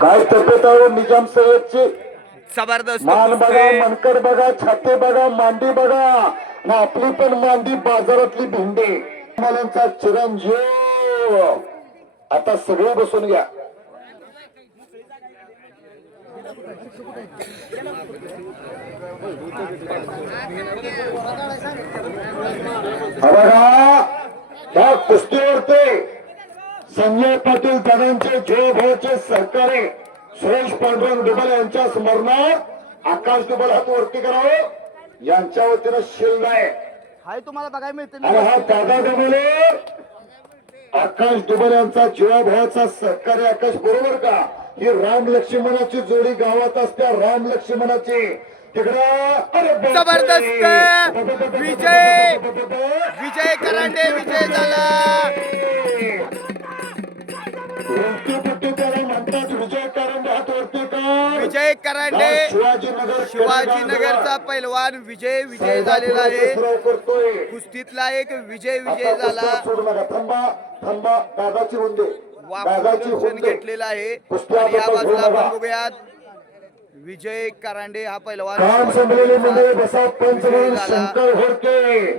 काय तब्येत आहे निजाम सय्यदची? जबरदस्त मान बघा, कुस्ती. मनकड बघा, छाती बघा, मांडी बघा, ना आपली पण मांडी बाजारातली भेंडी. मालांचा चिरंजीव. आता सगळे बसून घ्या. बघा त्या कुस्तीवरती संजय पाटील दादांचे जयभाऊचे सहकारी सुरेश पांडुरंग डुबल यांच्या स्मरणात आकाश डुबल हात वरती करावं. यांच्या वतीनं शिल्ड आहे. हाय तुम्हाला बघायला मिळते. आणि हा दादा डुबले आकाश डुबल यांचा जीवाभावाचा सहकारी. आकाश बरोबर का? ही राम लक्ष्मणाची जोडी गावात असते. राम लक्ष्मणाची तिकडं जबरदस्त विजय. विजय करांडे विजय झाला. त्याला म्हणतात विजय करांडे हात वरती का? विजय करांडे शिवाजीनगरचा पैलवान विजय झालेला आहे. कुस्तीतला एक विजय झाला. थांबा थांबा दादाची हुंडे. वापरून घेतलेला आहे. आणि या बाजूला आपण बघूयात विजय करांडे हा पैलवान काम संपलेले म्हणजे बसा पंच शंकर होडके